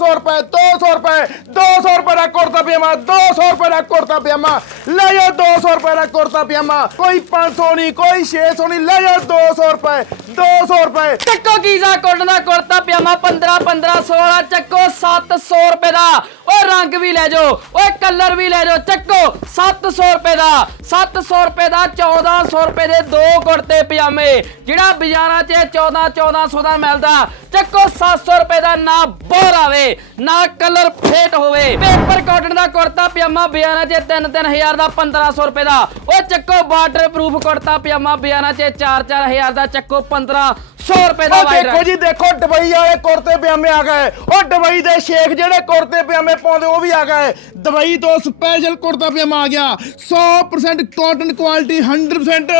esposo ਰੁਪਏ 200 ਰੁਪਏ 200 ਰੁਪਏ ਦਾ ਕੁੜਤਾ ਪਜਾਮਾ 200 ਰੁਪਏ ਦਾ ਕੁੜਤਾ ਪਜਾਮਾ। ਲੈ ਜਾਓ 200 ਰੁਪਏ ਦਾ ਕੁੜਤਾ ਪਜਾਮਾ। ਕੋਈ 500 ਨਹੀਂ, ਕੋਈ 600 ਨਹੀਂ, ਲੈ ਜਾਓ 200 ਰੁਪਏ 200 ਰੁਪਏ। ਚੱਕੋ ਗੀਜ਼ਾ ਕੋਟਨ ਦਾ ਕੁੜਤਾ ਪਜਾਮਾ 15 15 16 ਚੱਕੋ 700 ਰੁਪਏ ਦਾ। ਓਏ ਰੰਗ ਵੀ ਲੈ ਜਾਓ, ਓਏ ਕਲਰ ਵੀ ਲੈ ਜਾਓ, ਚੱਕੋ 700 ਰੁਪਏ ਦਾ 700 ਰੁਪਏ ਦਾ 1400 ਰੁਪਏ ਦੇ ਦੋ ਕੁੜਤੇ ਪਜਾਮੇ, ਜਿਹੜਾ ਬਾਜ਼ਾਰਾਂ 'ਚ 14 1400 ਦਾ ਮਿਲਦਾ। ਚੱਕੋ 700 ਰੁਪਏ ਦਾ ਨਾ ਬੋਰ ਆਵੇ। ਨਾ ਕਲਰ ਫੇਟ ਹੋਵੇ। ਪੇਪਰ ਕਾਟਨ ਦਾ ਕੁੜਤਾ, ਪਜਾਮਾ, ਬਿਆਨਾ 'ਚ 3 3000 ਦਾ 1500 ਰੁਪਏ ਦਾ। ਓਏ ਚੱਕੋ ਵਾਟਰਪ੍ਰੂਫ ਕੁੜਤਾ, ਪਜਾਮਾ, ਬਿਆਨਾ 'ਚ 4 4000 ਦਾ, ਚੱਕੋ 1500 ਰੁਪਏ ਦਾ ਉਹ ਦੇਖੋ ਜੀ ਦੇਖੋ ਦੁਬਈ ਵਾਲੇ ਕੁੜਤੇ ਪਜਾਮੇ ਆ ਗਏ। ਉਹ ਦੁਬਈ ਦੇ ਸ਼ੇਖ ਜਿਹੜੇ ਕੁੜਤੇ ਪਜਾਮੇ ਪਾਉਂਦੇ ਉਹ ਵੀ ਆ ਗਏ। ਦੁਬਈ ਤੋਂ ਸਪੈਸ਼ਲ ਕੁੜਤਾ ਪਜਾਮਾ ਆ ਗਿਆ। 100% cotton quality 100%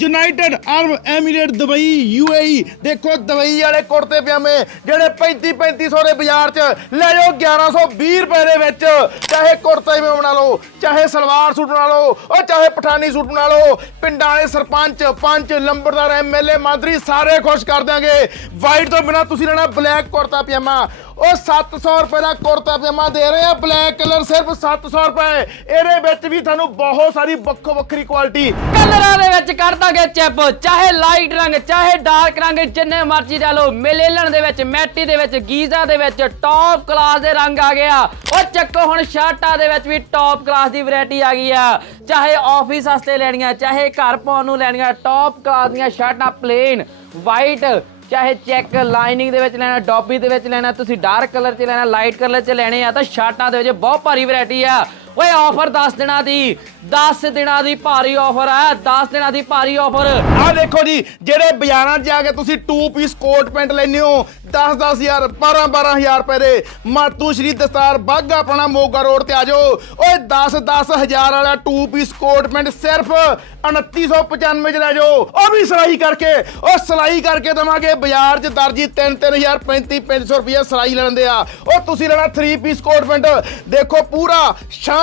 United Arab Emirate Dubai UAE ਦੇਖੋ ਦੁਬਈ ਵਾਲੇ ਕੁੜਤੇ ਪਜਾਮੇ ਜਿਹੜੇ 35 3500 ਦੇ ਬਾਜ਼ਾਰ 'ਚ ਲੈ ਜਾਓ 1120 ਰੁਪਏ ਦੇ ਵਿੱਚ। ਚਾਹੇ ਕੁੜਤਾ ਪਜਾਮਾ ਬਣਾ ਲਓ ਚਾਹੇ ਸਲਵਾਰ ਸੂਟ ਬਣਾ ਲਓ ਉਹ ਚਾਹੇ ਪਠਾਨੀ ਸੂਟ ਬਣਾ ਲਓ। ਪਿੰਡਾਂ ਵਾਲੇ ਸਰਪੰਚ ਪੰਚ ਲੰਬੜਦਾਰ ਐਮਐਲਏ ਮੰਤਰੀ ਸਾਰੇ ਖੁਸ਼ ਕਰ ਦਾਂਗੇ ਵਾਈਟ ਤੋਂ ਬਿਨਾ ਤੁਸੀਂ ਲੈਣਾ ਬਲੈਕ ਕੁੜਤਾ ਪਜਾਮਾ। ਉਹ 700 ਰੁਪਏ ਦਾ ਕੁੜਤਾ ਪਜਾਮਾ ਦੇ ਰਹੇ ਆ ਬਲੈਕ ਕਲਰ ਸਿਰਫ 700 ਰੁਪਏ। ਇਹਦੇ ਵਿੱਚ ਵੀ ਤੁਹਾਨੂੰ ਬਹੁਤ ਸਾਰੀ ਵੱਖੋ ਵੱਖਰੀ ਕੁਆਲਿਟੀ ਕਲਰਾਂ ਦੇ ਵਿੱਚ ਕਰ ਦਾਂਗੇ ਚਿਪ, ਚਾਹੇ ਲਾਈਟ ਰੰਗ, ਚਾਹੇ ਡਾਰਕ ਰੰਗ, ਜਿੰਨੇ ਮਰਜ਼ੀ ਲੈ ਲਓ। ਮਿਲੇਲਣ ਦੇ ਵਿੱਚ, ਮੈਟੀ ਦੇ ਵਿੱਚ, ਗੀਜ਼ਾ ਦੇ ਵਿੱਚ ਟੌਪ ਕਲਾਸ ਦੇ ਰੰਗ ਆ ਗਿਆ ਉਹ ਚੱਕੋ ਹੁਣ ਸ਼ਰਟਾਂ ਦੇ ਵਿੱਚ ਵੀ ਟੌਪ ਕਲਾਸ ਦੀ ਵੈਰਾਈਟੀ ਆ ਗਈ ਆ। ਚਾਹੇ ਆਫਿਸ ਵਾਸਤੇ ਲੈਣੀਆਂ, ਚਾਹੇ ਘਰ ਪਾਉਣ ਨੂੰ ਲੈਣੀਆਂ ਟੌਪ ਕਲਾਸ ਦੀਆਂ ਸ਼ਰਟਾਂ ਪਲੇਨ ਵਾਈਟ ਚਾਹੇ ਚੈੱਕ ਲਾਈਨਿੰਗ ਦੇ ਵਿੱਚ ਲੈਣਾ, ਡੋਬੀ ਦੇ ਵਿੱਚ ਲੈਣਾ, ਤੁਸੀਂ ਡਾਰਕ ਕਲਰ 'ਚ ਲੈਣਾ ਲਾਈਟ ਕਲਰ 'ਚ ਲੈਣੇ ਆ ਤਾਂ ਸ਼ਰਟਾਂ ਦੇ ਵਿੱਚ ਬਹੁਤ ਭਾਰੀ ਵੈਰਾਈਟੀ ਆ। ਓਏ ਆਫਰ 10 ਦਿਨਾਂ ਦੀ 10 ਦਿਨਾਂ ਦੀ ਭਾਰੀ ਆਫਰ ਆ 10 ਦਿਨਾਂ ਦੀ ਭਾਰੀ ਆਫਰ। ਆਹ ਦੇਖੋ ਜੀ, ਜਿਹੜੇ ਬਾਜ਼ਾਰਾਂ 'ਚ ਜਾ ਕੇ ਤੁਸੀਂ 2 ਪੀਸ ਕੋਟ ਪੈਂਟ ਲੈਂਦੇ ਹੋ 10 10000 12 12000 ਰੁਪਏ ਦੇ। ਮਾਤੂ ਸ਼੍ਰੀ ਦਸਤਾਰ ਬਾਗਾ ਆਪਣਾ ਮੋਗਾ ਰੋਡ ਤੇ ਆ ਜਾਓ। ਓਏ 10 10000 ਵਾਲਾ 2 ਪੀਸ ਕੋਟ ਪੈਂਟ ਸਿਰਫ 2995 ਚ ਲੈ ਜਾਓ। ਉਹ ਵੀ ਸਿਲਾਈ ਕਰਕੇ, ਉਹ ਸਿਲਾਈ ਕਰਕੇ ਦਵਾਂਗੇ। ਬਾਜ਼ਾਰ 'ਚ ਦਰਜੀ 3 3000 35 3500 ਰੁਪਏ ਸਿਲਾਈ ਲੈਂਦੇ ਆ। ਉਹ ਤੁਸੀਂ ਲੈਣਾ 3 ਪੀਸ ਕੋਟ ਪੈਂਟ। ਦੇਖੋ ਪੂਰਾ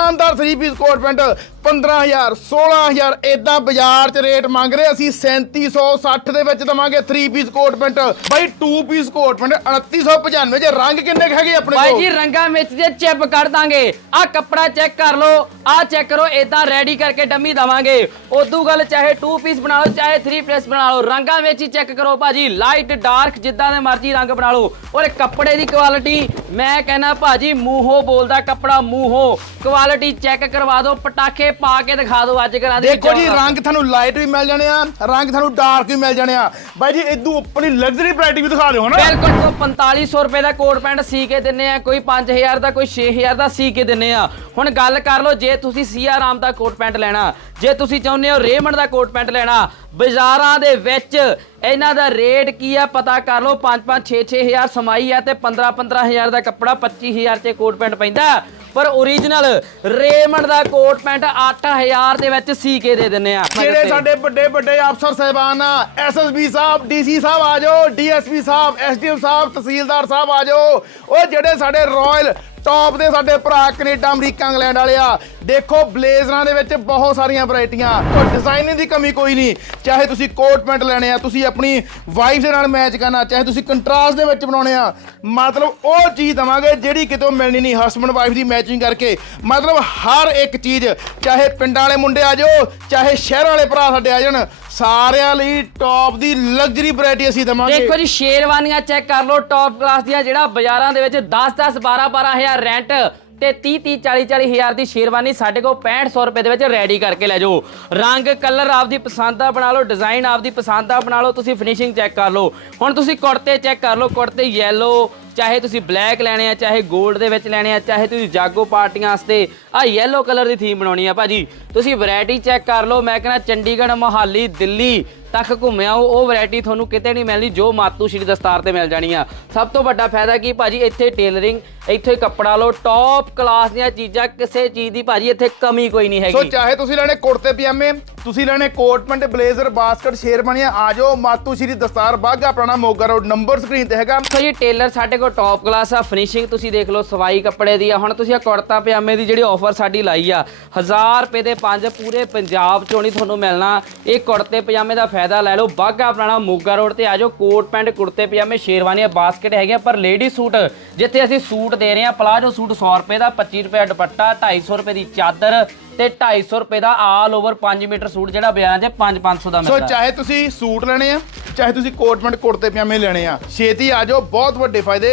ਸ਼ਾਨਦਾਰ 3 ਪੀਸ ਕੋਟ ਪੈਂਟ 15000 16000 ਇਦਾਂ ਬਾਜ਼ਾਰ 'ਚ ਰੇਟ ਮੰਗ ਰਹੇ ਅਸੀਂ 3760 ਦੇ ਵਿੱਚ ਦਵਾਂਗੇ 3 piece coat pant. By 2 piece coat pant 2995 ਚ। ਰੰਗ ਕਿੰਨੇ ਹੈਗੇ ਆਪਣੇ ਕੋਲ? ਜੀ ਰੰਗਾ ਵਿੱਚ ਦੇ ਚਿਪ ਕੱਢ ਦਾਂਗੇ ਆ ਕੱਪੜਾ ਚੈੱਕ ਕਰ ਲਓ ਆ ਚੈੱਕ ਕਰੋ ਇਦਾਂ ਰੈਡੀ ਕਰਕੇ ਡੰਮੀ ਦਵਾਂਗੇ। ਉਦੋਂ ਗੱਲ ਚਾਹੇ 2 ਪੀਸ ਬਣਾ ਲਓ ਚਾਹੇ 3 ਪੀਸ ਬਣਾ ਲਓ ਰੰਗਾਂ ਵਿੱਚ ਹੀ ਚੈੱਕ ਕਰੋ ਭਾਜੀ ਲਾਈਟ ਡਾਰਕ ਜਿੱਦਾਂ ਦੇ ਮਰਜ਼ੀ ਰੰਗ ਬਣਾ ਲਓ। ਔਰ ਕੱਪੜੇ ਦੀ ਕੁਆਲਿਟੀ ਮੈਂ ਕਹਿੰਦਾ ਭਾਜੀ ਮੂੰਹੋਂ ਬੋਲਦਾ ਕੱਪੜਾ ਮੂੰਹੋਂ। ਕੁਆਲਿਟੀ ਚੈੱਕ ਕਰਵਾ ਦਿਓ ਪਟਾਕੇ ਪਾ ਕੇ ਦਿਖਾ ਦਿਓ ਅੱਜ ਕਰਾਂ ਦੀ ਦੇਖੋ ਜੀ ਰੰਗ ਤੁਹਾਨੂੰ ਲਾਈਟ ਵੀ ਮਿਲ ਜਾਣੇ ਆ ਰੰਗ ਤੁਹਾਨੂੰ ਡਾਰਕ ਵੀ ਮਿਲ ਜਾਣੇ ਆ। ਬਾਈ ਜੀ ਇਦੋਂ ਉੱਪਰਲੀ ਲਗਜ਼ਰੀ ਵੈਰਾਈਟੀ ਵੀ ਦਿਖਾ ਦਿਓ ਹਨਾ। ਬਿਲਕੁਲ ਤੋਂ 4500 ਰੁਪਏ ਦਾ ਕੋਟ ਪੈਂਟ ਸੀ ਕੇ ਦਿੰਨੇ ਆ ਕੋਈ 5000 ਦਾ ਕੋਈ 6000 ਦਾ ਸੀ ਕੇ ਦਿੰਨੇ ਆ। ਹੁਣ ਗੱਲ ਕਰ ਲਓ ਜੇ ਤੁਸੀਂ ਸੀਆ ਰਾਮ ਦਾ ਕੋਟ ਪੈਂਟ ਲੈਣਾ ਜੇ ਤੁਸੀਂ ਚਾਹੁੰਦੇ ਹੋ ਰੇਮੰਡ ਦਾ ਕੋਟ ਪੈਂਟ ਲੈਣਾ ਬਾਜ਼ਾਰਾਂ ਦੇ ਵਿੱਚ ਇਹਨਾਂ ਦਾ ਰੇਟ ਕੀ ਆ ਪਤਾ ਕਰ ਲਓ 5 5 6 6000 ਸਮਾਈ ਆ ਤੇ 15 15000 ਦਾ ਕੱਪੜਾ 25000 ਤੇ ਕੋਟ ਪੈਂਟ ਪੈਂਦਾ। ਪਰ ਓਰੀਜਨਲ ਰੇਮੰਡ ਦਾ ਕੋਟ ਪੈਂਟ 8000 ਦੇ ਵਿੱਚ ਸੀ ਕੇ ਦੇ ਦਿੰਨੇ ਆ। ਜਿਹੜੇ ਸਾਡੇ ਵੱਡੇ ਵੱਡੇ ਅਫਸਰ ਸਾਹਿਬਾਨ ਆ ਐਸਐਸਬੀ ਸਾਹਿਬ ਡੀਸੀ ਸਾਹਿਬ ਆ ਜਾਓ ਡੀਐਸਪੀ ਸਾਹਿਬ ਐਸਡੀਐਮ ਸਾਹਿਬ, ਤਹਿਸੀਲਦਾਰ ਸਾਹਿਬ ਆ ਜਾਓ, ਉਹ ਜਿਹੜੇ ਸਾਡੇ ਰਾਇਲ ਟੌਪ ਦੇ ਸਾਡੇ ਭਰਾ ਕੈਨੇਡਾ, ਅਮਰੀਕਾ, ਇੰਗਲੈਂਡ ਵਾਲੇ ਆ। ਦੇਖੋ, ਬਲੇਜ਼ਰਾਂ ਦੇ ਵਿੱਚ ਬਹੁਤ ਸਾਰੀਆਂ ਵੈਰਾਈਟੀਆਂ। ਕੋਈ ਡਿਜ਼ਾਈਨਿੰਗ ਦੀ ਕਮੀ ਕੋਈ ਨਹੀਂ। ਚਾਹੇ ਤੁਸੀਂ ਕੋਟ ਪੈਂਟ ਲੈਣੇ ਆ, ਤੁਸੀਂ ਆਪਣੀ ਵਾਈਫ ਦੇ ਨਾਲ ਮੈਚ ਕਰਨਾ, ਚਾਹੇ ਤੁਸੀਂ ਕੰਟਰਾਸਟ ਦੇ ਵਿੱਚ ਬਣਾਉਣੇ ਆ। ਮਤਲਬ ਉਹ ਚੀਜ਼ ਦਵਾਂਗੇ ਜਿਹੜੀ ਕਿਤੋਂ ਮਿਲਣੀ ਨਹੀਂ ਹਸਬੰਡ ਵਾਈਫ ਦੀ ਮੈਚਿੰਗ ਕਰਕੇ। ਮਤਲਬ ਹਰ ਇੱਕ ਚੀਜ਼, ਚਾਹੇ ਪਿੰਡਾਂ ਵਾਲੇ ਮੁੰਡੇ ਆ ਜਾਓ, ਚਾਹੇ ਸ਼ਹਿਰਾਂ ਵਾਲੇ ਭਰਾ ਸਾਡੇ ਆ ਜਾਣ ਸਾਰਿਆਂ ਲਈ ਟੌਪ ਦੀ ਲਗਜ਼ਰੀ ਵੈਰਾਈਟੀ ਅਸੀਂ ਦਵਾਂਗੇ। ਦੇਖੋ ਜੀ ਸ਼ੇਰਵਾਨੀਆਂ ਚੈੱਕ ਕਰ ਲਓ ਟੌਪ ਕਲਾਸ ਦੀਆਂ ਜਿਹੜਾ ਬਾਜ਼ਾਰਾਂ ਦੇ ਵਿੱਚ 10 10 12 12000 ਰੈਂਟ ਤੇ 30 30 40 40 ਹਜ਼ਾਰ ਦੀ ਸ਼ੇਰਵਾਨੀ ਸਾਡੇ ਕੋਲ 6500 ਰੁਪਏ ਦੇ ਵਿੱਚ ਰੈਡੀ ਕਰਕੇ ਲੈ ਜਾਓ। ਰੰਗ ਕਲਰ ਆਪਦੀ ਪਸੰਦ ਦਾ ਬਣਾ ਲਓ ਡਿਜ਼ਾਈਨ ਆਪਦੀ ਪਸੰਦ ਦਾ ਬਣਾ ਲਓ, ਤੁਸੀਂ ਫਿਨਿਸ਼ਿੰਗ ਚੈੱਕ ਕਰ ਲਓ। ਹੁਣ ਤੁਸੀਂ ਕੁੜਤੇ ਚੈੱਕ ਕਰ ਲਓ, ਕੁੜਤੇ ਯੈਲੋ ਚਾਹੇ ਤੁਸੀਂ ਬਲੈਕ ਲੈਣੇ ਆ, ਚਾਹੇ 골ਡ ਦੇ ਵਿੱਚ ਲੈਣੇ ਆ, ਚਾਹੇ ਤੁਸੀਂ ਜਾਗੋ ਪਾਰਟੀਆਂ ਵਾਸਤੇ ਆ ਯੈਲੋ ਕਲਰ ਦੀ ਥੀਮ ਬਣਾਉਣੀ ਆ। ਭਾਜੀ, ਤੁਸੀਂ ਵੈਰਾਈਟੀ ਚੈੱਕ ਕਰ ਲਓ। ਮੈਂ ਕਹਿੰਦਾ ਚੰਡੀਗੜ੍ਹ, ਮੋਹਾਲੀ, ਦਿੱਲੀ ਤੱਕ ਘੁੰਮਿਆ ਉਹ ਵੈਰਾਈਟੀ ਤੁਹਾਨੂੰ ਕਿਤੇ ਨਹੀਂ ਮਿਲਣੀ ਜੋ ਮਾਤੂ ਸ਼੍ਰੀ ਦਸਤਾਰ ਤੇ ਮਿਲ ਜਾਣੀ ਆ ਸਭ ਤੋਂ ਵੱਡਾ ਫਾਇਦਾ ਕੀ ਭਾਜੀ? ਇੱਥੇ ਟੇਲਰਿੰਗ ਇੱਥੇ ਕੱਪੜਾ ਲਓ ਟੌਪ ਕਲਾਸ ਦੀਆਂ ਚੀਜ਼ਾਂ ਕਿਸੇ ਚੀਜ਼ ਦੀ ਭਾਜੀ ਇੱਥੇ ਕਮੀ ਕੋਈ ਨਹੀਂ ਸੋ ਹੈਗੀ। ਚਾਹੇ ਤੁਸੀਂ ਲੈਣੇ ਕੁੜਤੇ ਪਜਾਮੇ ਤੁਸੀਂ ਲੈਣੇ ਕੋਟ ਪੈਂਟ ਬਲੇਜ਼ਰ ਬਾਸਕਟ ਸ਼ੇਰਵਾਨੀਆਂ ਆ ਜਾਓ ਮਾਤੂ ਸ਼੍ਰੀ ਦਸਤਾਰ ਬਾਗਾ ਪੁਰਾਣਾ ਮੋਗਾ ਰੋਡ ਨੰਬਰ ਸਕਰੀਨ ਤੇ ਹੈਗਾ। ਸੋ ਜੀ ਟੇਲਰ ਸਾਡੇ ਕੋਲ ਟੌਪ ਕਲਾਸ ਆ ਫਿਨਿਸ਼ਿੰਗ ਤੁਸੀਂ ਦੇਖ ਲਓ ਸਵਾਈ ਕੱਪੜੇ ਦੀ ਆ। ਹੁਣ ਤੁਸੀਂ ਆ ਕੁੜਤਾ ਪਜਾਮੇ ਦੀ ਜਿਹੜੀ ਆਫਰ ਸਾਡੀ ਲਾਈ ਆ 1000 ਰੁਪਏ ਦੇ ਪੰਜ ਪੂਰੇ ਪੰਜਾਬ ਚੋਂ ਨਹੀਂ ਤੁਹਾਨੂੰ ਮਿਲਣਾ। ਇਹ ਕੁੜਤੇ ਪਜਾਮੇ ਦਾ ਫਾਇਦਾ ਫਾਇਦਾ ਲੈ ਲਓ। ਬਾਗਾ ਪੁਰਾਣਾ ਮੋਗਾ ਰੋਡ ਤੇ ਆ ਜਾਓ। ਕੋਟ ਪੈਂਟ, ਕੁੜਤੇ, ਪਜਾਮੇ, ਸ਼ੇਰਵਾਨੀਆਂ, ਬਾਸਕਟ ਹੈਗੀਆਂ, ਪਰ ਲੇਡੀ ਸੂਟ, ਜਿੱਥੇ ਅਸੀਂ ਸੂਟ ਦੇ ਰਹੇ ਹਾਂ, ਪਲਾਜੋ ਸੂਟ 100 ਰੁਪਏ ਦਾ 25 ਰੁਪਏ ਦਾ ਦੁਪੱਟਾ 250 ਰੁਪਏ ਦੀ ਚਾਦਰ ਤੇ 250 ਰੁਪਏ ਦਾ ਆਲ ਓਵਰ 5 ਮੀਟਰ ਸੂਟ ਜਿਹੜਾ ਬਾਜ਼ਾਰਾਂ 'ਚ 5 500 ਦਾ ਸੋ ਚਾਹੇ ਤੁਸੀਂ ਸੂਟ ਲੈਣੇ ਆ, ਚਾਹੇ ਤੁਸੀਂ ਕੋਟ ਪੈਂਟ, ਕੁੜਤੇ, ਪਜਾਮੇ ਲੈਣੇ ਆ, ਛੇਤੀ ਆ ਜਾਓ। ਬਹੁਤ ਵੱਡੇ ਫਾਇਦੇ।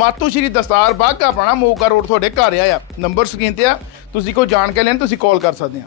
ਮਾਤੂ ਸ਼੍ਰੀ ਦਸਤਾਰ ਬਾਗਾ ਆਪਣਾ ਮੋਗਾ ਰੋਡ ਤੁਹਾਡੇ ਘਰ ਆ ਨੰਬਰ ਸਕਰੀਨ ਤੇ ਆ। ਤੁਸੀਂ ਕੋਈ ਜਾਣਕਾਰੀ ਲੈਣ, ਤੁਸੀਂ ਕਾਲ ਕਰ ਸਕਦੇ ਆ।